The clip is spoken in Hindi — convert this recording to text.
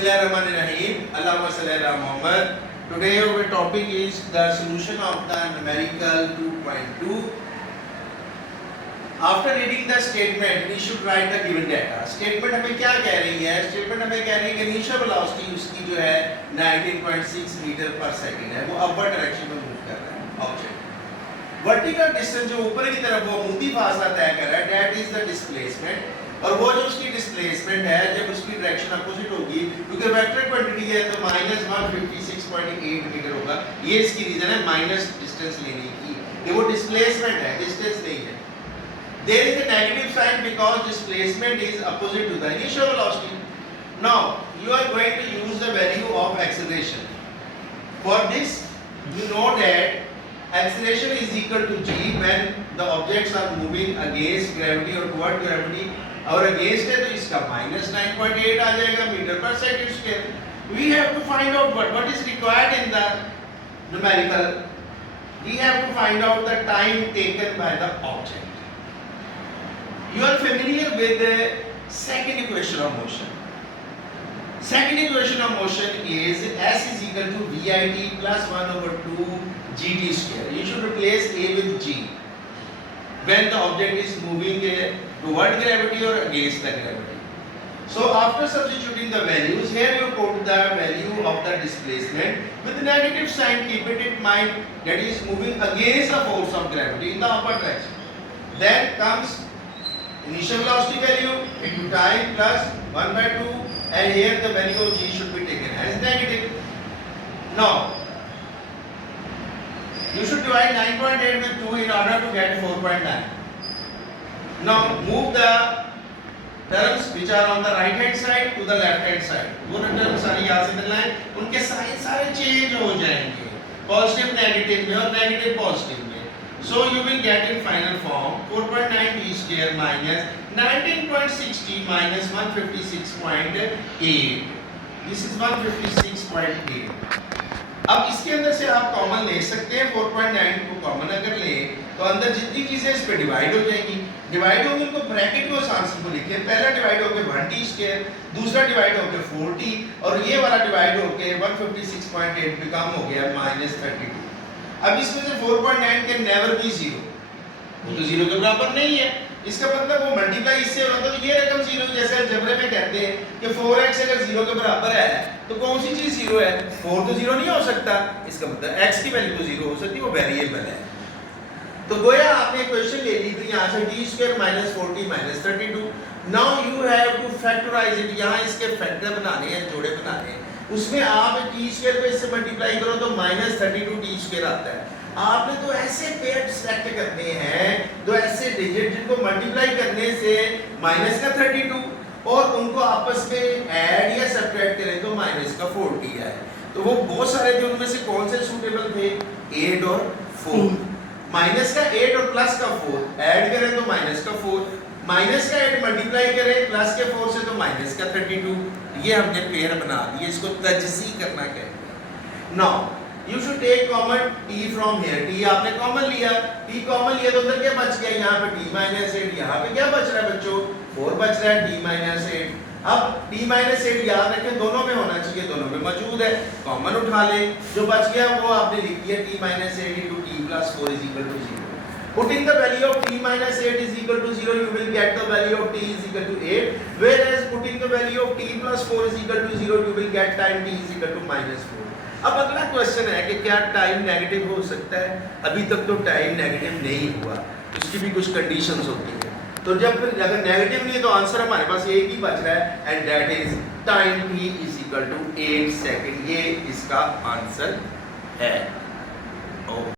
Bismillahirrahmanirrahim. Allahumma salli ala Muhammad. Today our topic is the solution of the numerical 2.2. After reading the statement, we should write the given data. Statement हमें क्या कह रही है? Statement हमें कह रही है कि इनिशियल वेलोसिटी उसकी जो है 19.6 मीटर पर सेकंड है, वो अपवर्ड डायरेक्शन में मूव कर रहा है ऑब्जेक्ट। वर्टिकल डिस्टेंस जो ऊपर की तरफ वो मूवी फासला तय कर रहा है, दैट इज द डिस्प्लेसमेंट। और वो जो उसकी डिस्प्लेसमेंट है जब उसकी डायरेक्शन अपोजिट होगी, क्योंकि वेक्टर क्वांटिटी है तो -156.8 मीटर होगा। ये इसकी रीजन है माइनस डिस्टेंस लेने की, ये वो डिस्प्लेसमेंट है, डिस्टेंस नहीं है। There is a negative sign because displacement is opposite to the initial velocity. Now you are going to use the value of acceleration. For this, you know that acceleration is equal to g when the objects are moving against gravity or toward gravity. और against है तो इसका -9.8 आ जाएगा मीटर पर second square. We have to find out what is required in the numerical. We have to find out the time taken by the object. You are familiar with the second equation of motion. Second equation of motion is S is equal to VIT plus 1 over 2 GT square. You should replace A with G when the object is moving toward gravity or against the gravity. So after substituting the values, here you put the value of the displacement with negative sign. Keep it in mind that is moving against the force of gravity in the upward direction. Then comes initial velocity value into time plus 1 by 2, and here the value of g should be taken as negative. Now you should divide 9.8 with 2 in order to get 4.9. Now move the terms which are on the right hand side to the left hand side. वो terms सारी यहाँ से मिलना है, उनके साइन सारे चेंज हो जाएंगे पॉजिटिव नेगेटिव में और नेगेटिव पॉजिटिव में। So you will get in final form 4.9 t square minus 19.60 minus 156.8. This is 156.8. अब इसके अंदर से आप कॉमन ले सकते हैं। 4.9 को कॉमन अगर ले तो अंदर जितनी चीजें इस पे डिवाइड हो जाएंगी। डिवाइड होंगे उनको ब्रैकेट में उस आंसर को लिखिए। पहला डिवाइड होके 1t स्क्वायर, दूसरा डिवाइड होके 4t, और ये वाला डिवाइड होके 156.8 बिकम हो गया -32। अब इसमें से 4.9 कैन नेवर बी 0, वो तो 0 के बराबर नहीं है। इसका मतलब वो मल्टीप्लाई इससे हो रहा था, तो ये रकम 0, जैसे अलजेब्रा में कहते हैं कि 4x अगर 0 के बराबर है तो कौन सी चीज 0 है? 4 तो 0 नहीं हो सकता। इसका मतलब x की वैल्यू तो 0 हो सकती है, वो वेरिएबल है। तो गोया आपने इक्वेशन ले ली, तो यहाँ से t² - 4t - 32। Now you have to factorise it. यहाँ इसके फैक्टर बनाने हैं, जोड़े बनाने हैं। उसमें आप t² को इससे मल्टीप्लाई करो तो -32t² आता है। आपने तो ऐसे पेयर सेलेक्ट करने हैं, तो ऐसे डिजिट जिनको मल्टीप्लाई करने से -32 और उनको आपस में ऐड या सब्ट्रैक्ट करें तो -40 आए। तो वो बहुत सारे थे, उनमें से कौन से सूटेबल थे? 8 और 4। माइनस का 8 और प्लस का 4 ऐड करें तो -4, माइनस का 8 मल्टीप्लाई करें प्लस के 4 से तो -32। ये हमने पेयर बना दिए, इसको तजज़ी करना कहते हैं। Now you should take common t from here. t आपने कॉमन लिया, t कॉमन लिया तो उधर क्या बच गया? यहाँ पे t - 8, यहाँ पे क्या बच रहा है बच्चों? 4 बच रहा है, t - 8। अब t - 8 याद रखें दोनों में होना चाहिए, दोनों में मौजूद है, कॉमन उठा ले। जो बच गया वो आपने लिख दिया t - 8 into t plus 4 is equal to 0. Putting the value of t minus 8 is equal to 0, you will get the value of t is equal to 8. Whereas putting the value of t plus 4 is equal to 0, you will get time t is equal to -4. अब अगला क्वेश्चन है कि क्या टाइम नेगेटिव हो सकता है? अभी तक तो टाइम नेगेटिव नहीं हुआ, उसकी भी कुछ कंडीशंस होती हैं। तो जब फिर अगर नेगेटिव नहीं है तो आंसर हमारे पास एक ही बच रहा है, and that is time t is equal to 8 second. ये इसका आंसर है।